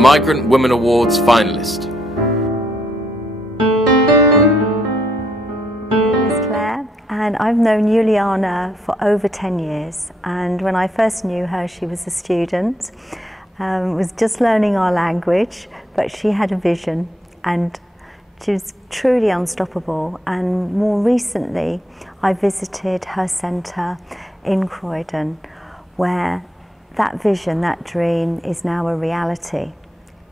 Migrant Woman Awards finalist. And I've known Yuliana for over 10 years, and when I first knew her she was a student, was just learning our language, but she had a vision and she was truly unstoppable. And more recently I visited her centre in Croydon, where that vision, that dream is now a reality.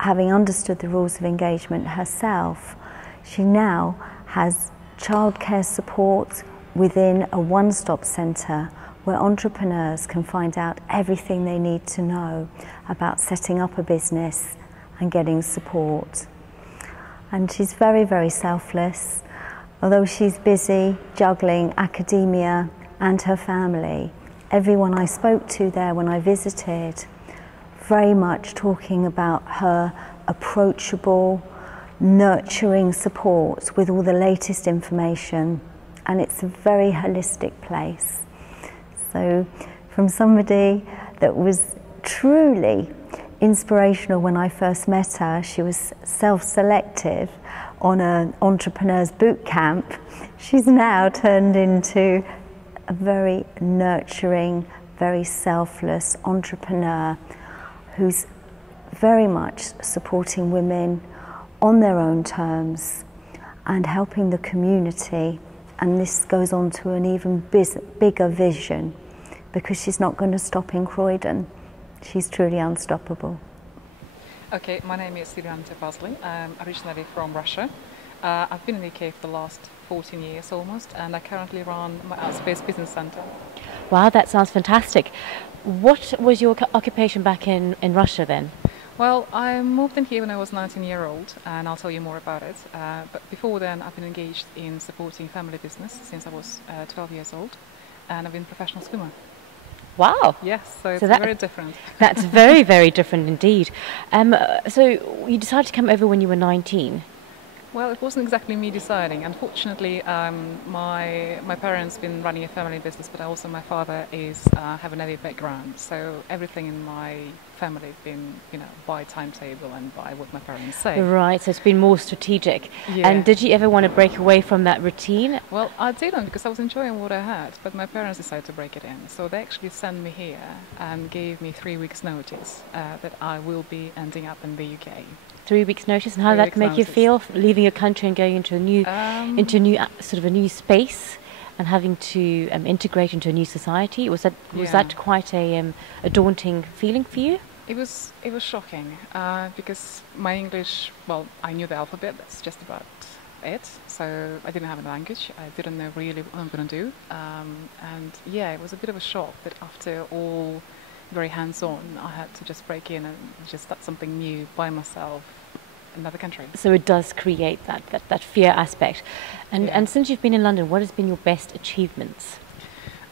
Having understood the rules of engagement herself, she now has childcare support within a one-stop centre where entrepreneurs can find out everything they need to know about setting up a business and getting support. And she's very, very selfless. Although she's busy juggling academia and her family, everyone I spoke to there when I visited, very much talking about her approachable, nurturing support with all the latest information. And it's a very holistic place. So from somebody that was truly inspirational when I first met her, she was self-selective on an entrepreneur's boot camp, she's now turned into a very nurturing, very selfless entrepreneur who's very much supporting women on their own terms and helping the community. And this goes on to an even bigger vision, because she's not going to stop in Croydon. She's truly unstoppable. Okay, my name is Yuliana Topazly. I'm originally from Russia. I've been in the UK for the last 14 years almost, and I currently run my Outspace Business Centre. Wow, that sounds fantastic. What was your occupation back in Russia then? Well, I moved in here when I was 19-year-old, and I'll tell you more about it. But before then, I've been engaged in supporting family business since I was 12 years old, and I've been a professional swimmer. Wow. Yes, so it's very different. That's very, very different indeed. So you decided to come over when you were 19? Well, it wasn't exactly me deciding. Unfortunately, my parents have been running a family business, but also my father have a Navy background. So everything in my family has been, by timetable and by what my parents say. Right, so it's been more strategic. Yeah. And did you ever want to break away from that routine? Well, I didn't, because I was enjoying what I had, but my parents decided to break it in. So they actually sent me here and gave me 3 weeks notice that I will be ending up in the UK. 3 weeks notice, and how did that make you feel, leaving your country and going into a new, sort of a new space, and having to integrate into a new society? Was that quite a daunting feeling for you? It was shocking because my English, well, I knew the alphabet. That's just about it. So I didn't have a language. I didn't know really what I'm going to do, and yeah, it was a bit of a shock that after all very hands-on, I had to just break in and just start something new by myself in another country. So it does create that fear aspect. And since you've been in London, what has been your best achievements?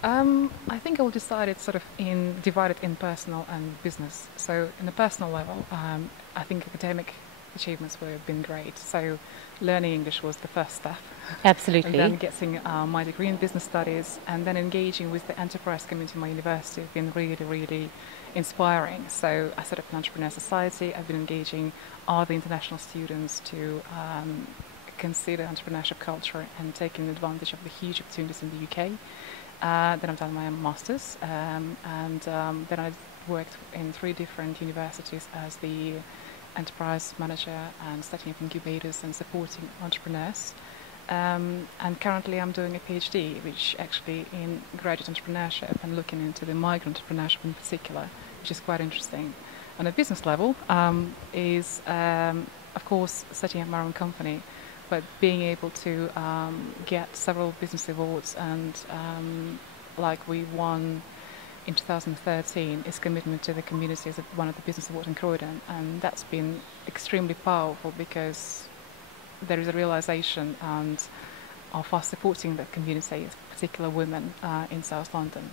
I think I'll decide it divided in personal and business. So in the personal level, I think academic achievements have been great. So learning English was the first step. Absolutely. And then getting my degree in business studies, and then engaging with the enterprise community in my university have been really, really inspiring. So I set up an entrepreneur society. I've been engaging other international students to consider entrepreneurship culture and taking advantage of the huge opportunities in the UK. Then I've done my master's, and then I worked in 3 different universities as the enterprise manager and setting up incubators and supporting entrepreneurs. And currently I'm doing a PhD, which actually in graduate entrepreneurship and looking into the migrant entrepreneurship in particular, which is quite interesting. On a business level is, of course, setting up my own company, but being able to get several business awards, and like we won in 2013 is commitment to the community as one of the business awards in Croydon, and that's been extremely powerful because there is a realization of us supporting the community, particular women in South London.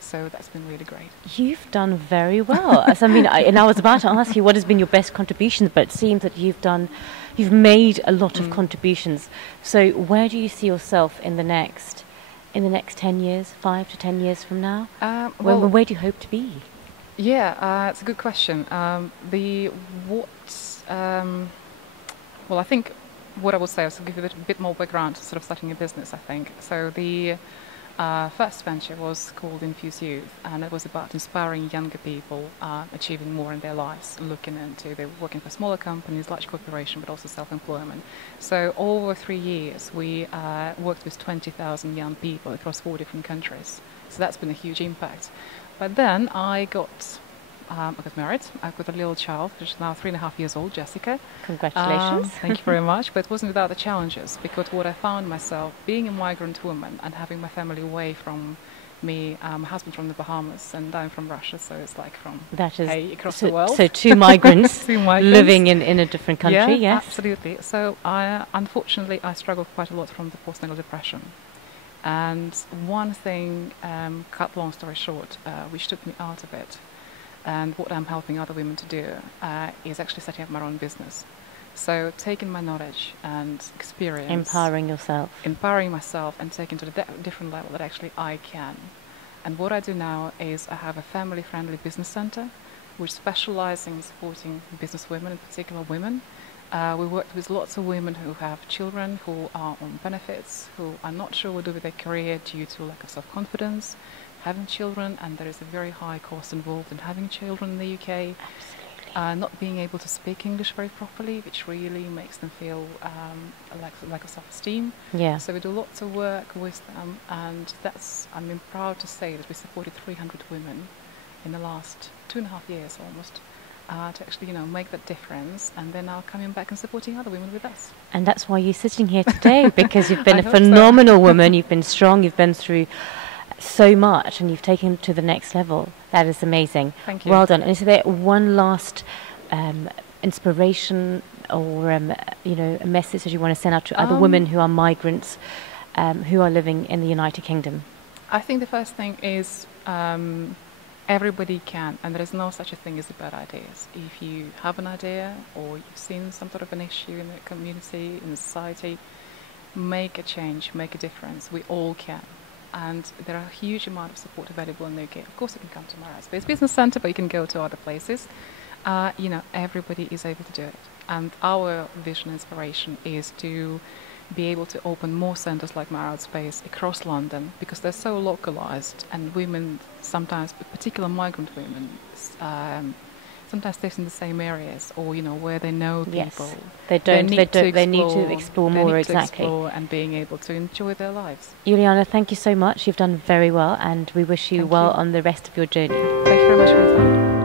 So that's been really great. You've done very well. So, I was about to ask you what has been your best contributions, but it seems that you've made a lot of contributions. So where do you see yourself in the next 10 years, 5 to 10 years from now? Where do you hope to be? Yeah, it's a good question. Well, I think what I would say is to give you a bit more background to sort of starting a business, I think. So the first venture was called Infuse Youth, and it was about inspiring younger people achieving more in their lives, looking into, they're working for smaller companies, large corporations, but also self-employment. So over 3 years, we worked with 20,000 young people across 4 different countries. So that's been a huge impact. But then I got married. I've got a little child, which is now 3.5 years old, Jessica. Congratulations. Thank you very much. But it wasn't without the challenges, because what I found myself, being a migrant woman and having my family away from me, my husband from the Bahamas and I'm from Russia, so it's like from across the world. So two migrants, two migrants living in a different country, yes? Absolutely. So unfortunately, I struggled quite a lot from the postnatal depression. And one thing, cut long story short, which took me out of it, and what I'm helping other women to do is actually setting up my own business. So taking my knowledge and experience, empowering myself and taking to the different level that actually I can. And what I do now is I have a family-friendly business center, which specializes in supporting business women, in particular women. We work with lots of women who have children, who are on benefits, who are not sure what to do with their career due to lack of self-confidence, having children, and there is a very high cost involved in having children in the UK. Not being able to speak English very properly, which really makes them feel a lack of self-esteem. Yeah. So we do lots of work with them, and I'm proud to say that we supported 300 women in the last 2.5 years almost. To actually, make that difference, and they're now coming back and supporting other women with us. And that's why you're sitting here today, because you've been a phenomenal woman. You've been strong. You've been through so much, and you've taken it to the next level. That is amazing. Thank you. Well done. And is there one last inspiration or a message that you want to send out to other women who are migrants, who are living in the United Kingdom? I think the first thing is. Everybody can, and there is no such a thing as bad ideas. If you have an idea or you've seen some sort of an issue in the community, in the society, make a change, make a difference. We all can. And there are a huge amount of support available in the UK. Of course, you can come to my Space Business Centre, but you can go to other places. Everybody is able to do it. And our vision and inspiration is to be able to open more centres like Migrant Space across London, because they're so localised, and women sometimes, particular migrant women, sometimes live in the same areas, or where they know people. Yes. They need to explore more, exactly. And being able to enjoy their lives. Yuliana, thank you so much. You've done very well, and we wish you well on the rest of your journey. Thank you very much for your time.